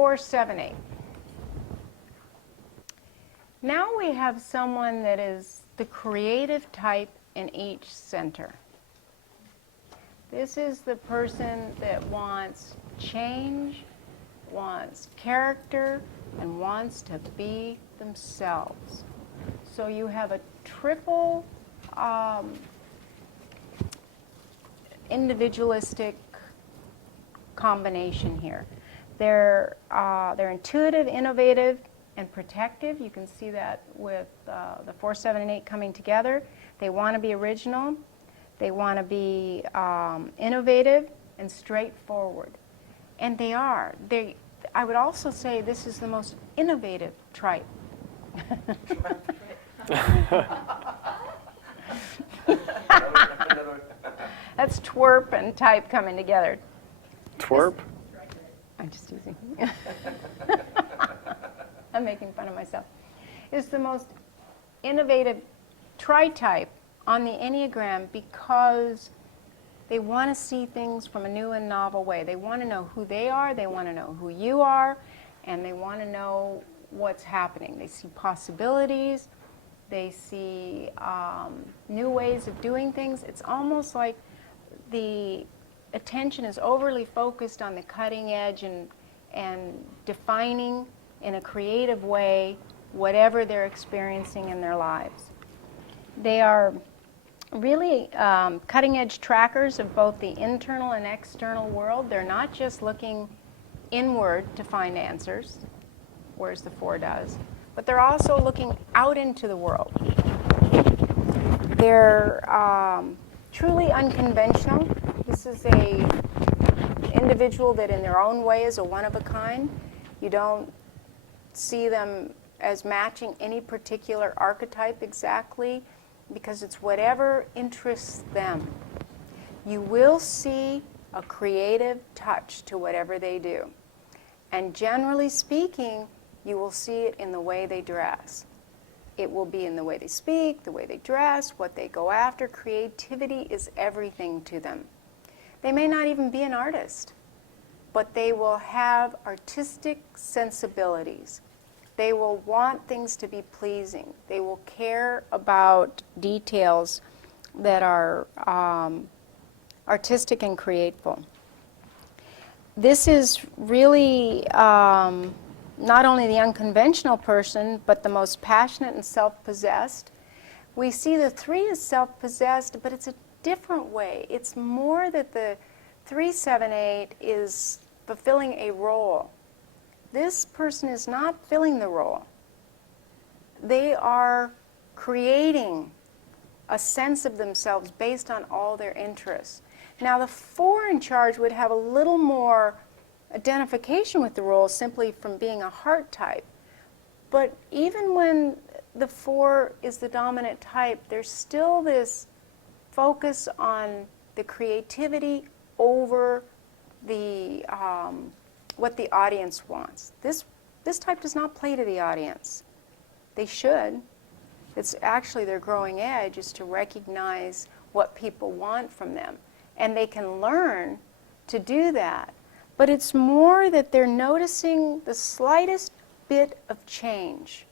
4, 7, 8. Now we have someone that is the creative type in each center. This is the person that wants change, wants character, and wants to be themselves. So you have a triple individualistic combination here. They're intuitive, innovative, and protective. You can see that with the 4, 7, and 8 coming together. They want to be original. They want to be innovative and straightforward. And they are. I would also say this is the most innovative tripe. That's twerp and type coming together. Twerp? I'm just teasing. I'm making fun of myself. It's the most innovative tritype on the Enneagram because they want to see things from a new and novel way. They want to know who they are, they want to know who you are, and they want to know what's happening. They see possibilities, they see new ways of doing things. It's almost like the attention is overly focused on the cutting edge and defining in a creative way whatever they're experiencing in their lives. They are really cutting edge trackers of both the internal and external world. They're not just looking inward to find answers, whereas the 4 does, but they're also looking out into the world. They're truly unconventional. This is a individual that in their own way is a one of a kind. You don't see them as matching any particular archetype exactly because it's whatever interests them. You will see a creative touch to whatever they do. And generally speaking, you will see it in the way they dress. It will be in the way they speak, the way they dress, what they go after. Creativity is everything to them. They may not even be an artist, but they will have artistic sensibilities. They will want things to be pleasing. They will care about details that are artistic and createful. This is really not only the unconventional person, but the most passionate and self-possessed. We see the 3 as self-possessed, but it's a different way. It's more that the 3, 7, 8 is fulfilling a role. This person is not filling the role. They are creating a sense of themselves based on all their interests. Now, the 4 in charge would have a little more identification with the role simply from being a heart type. But even when the 4 is the dominant type, there's still this focus on the creativity over the what the audience wants. This type does not play to the audience. They should. It's actually their growing edge is to recognize what people want from them. And they can learn to do that. But it's more that they're noticing the slightest bit of change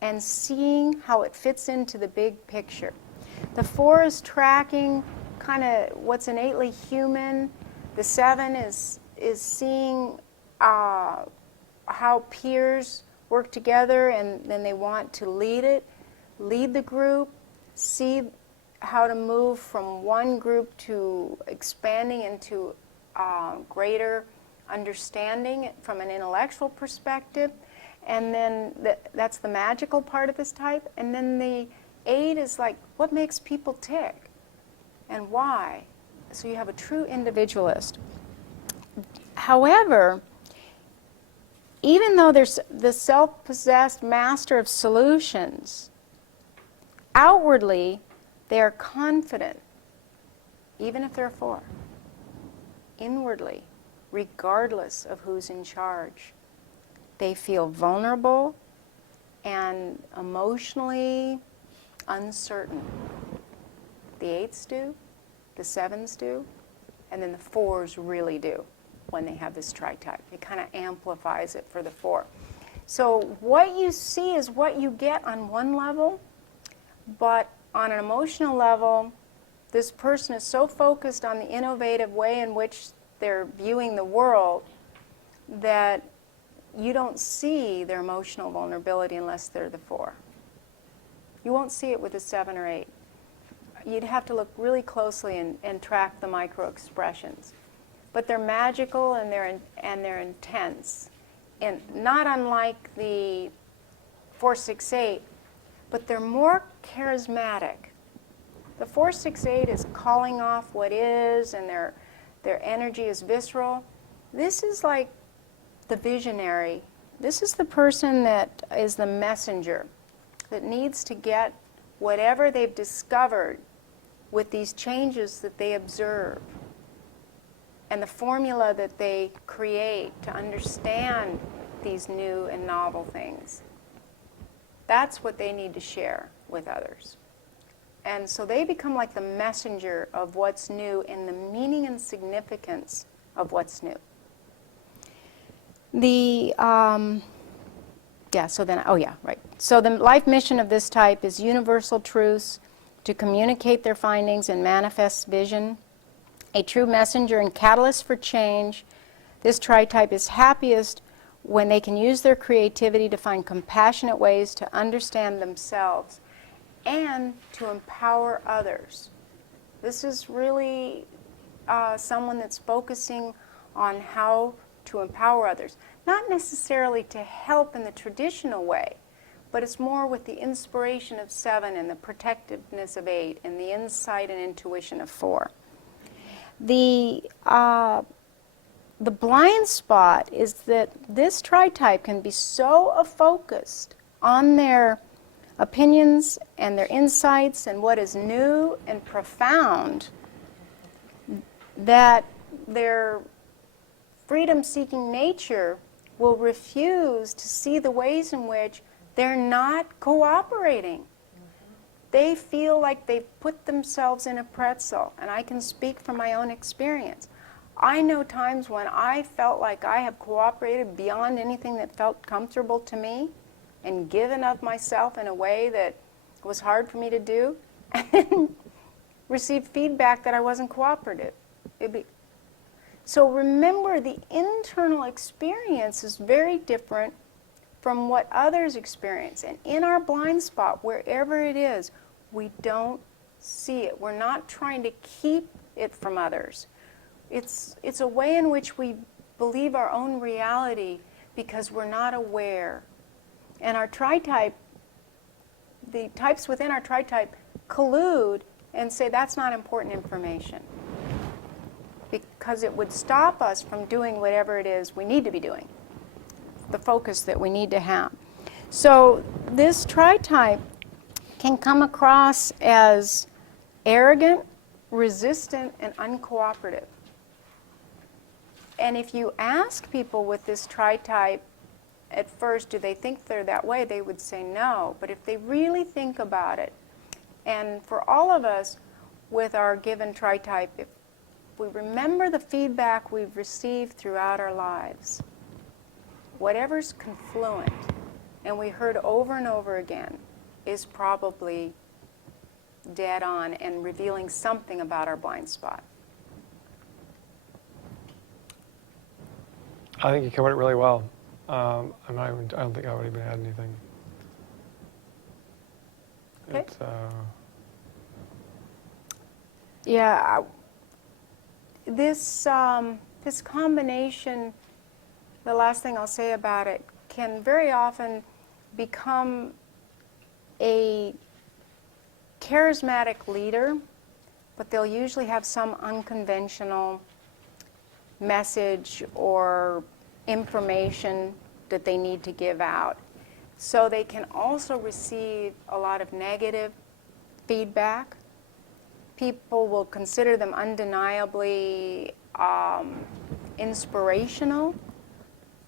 and seeing how it fits into the big picture. The 4 is tracking kind of what's innately human. The 7 is seeing how peers work together, and then they want to lead the group, see how to move from one group to expanding into greater understanding from an intellectual perspective. And then that's the magical part of this type. And then the 8 is like, what makes people tick and why? So you have a true individualist. However, even though there's the self-possessed master of solutions, outwardly they are confident, even if they're 4. Inwardly, regardless of who's in charge, they feel vulnerable and emotionally uncertain. The 8s do, the 7s do, and then the 4s really do. when they have this Tritype. It kind of amplifies it for the 4. So what you see is what you get on one level, but on an emotional level, this person is so focused on the innovative way in which they're viewing the world that you don't see their emotional vulnerability unless they're the 4. You won't see it with a 7 or 8. You'd have to look really closely and track the micro expressions. But they're magical and they're intense. And not unlike the 4, 6, 8, but they're more charismatic. The 4, 6, 8 is calling off what is, and their energy is visceral. This is like the visionary. This is the person that is the messenger that needs to get whatever they've discovered with these changes that they observe and the formula that they create to understand these new and novel things. That's what they need to share with others. And so they become like the messenger of what's new and the meaning and significance of what's new. So the life mission of this type is universal truths, to communicate their findings and manifest vision, a true messenger and catalyst for change. This Tritype is happiest when they can use their creativity to find compassionate ways to understand themselves and to empower others. This is really someone that's focusing on how to empower others. Not necessarily to help in the traditional way, but it's more with the inspiration of 7 and the protectiveness of 8 and the insight and intuition of 4. The blind spot is that this Tritype can be so focused on their opinions and their insights and what is new and profound that their freedom-seeking nature will refuse to see the ways in which they're not cooperating. They feel like they've put themselves in a pretzel, and I can speak from my own experience. I know times when I felt like I have cooperated beyond anything that felt comfortable to me and given of myself in a way that was hard for me to do, and received feedback that I wasn't cooperative. So remember, the internal experience is very different from what others experience. And in our blind spot, wherever it is, we don't see it. We're not trying to keep it from others. It's a way in which we believe our own reality because we're not aware. And our Tritype, the types within our Tritype collude and say that's not important information, because it would stop us from doing whatever it is we need to be doing, the focus that we need to have. So this Tritype can come across as arrogant, resistant, and uncooperative. And if you ask people with this Tritype at first, do they think they're that way, they would say no. But if they really think about it, and for all of us with our given Tritype, if we remember the feedback we've received throughout our lives, whatever's confluent, and we heard over and over again, is probably dead on and revealing something about our blind spot. I think you covered it really well. I don't think I would even add anything. Okay. This combination, the last thing I'll say about it, can very often become a charismatic leader, but they'll usually have some unconventional message or information that they need to give out. So they can also receive a lot of negative feedback. People will consider them undeniably inspirational,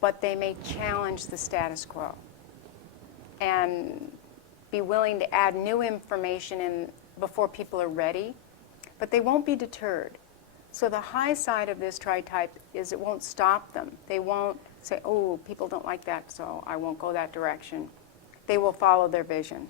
but they may challenge the status quo and be willing to add new information in before people are ready, but they won't be deterred. So the high side of this Tritype is it won't stop them. They won't say, oh, people don't like that, so I won't go that direction. They will follow their vision.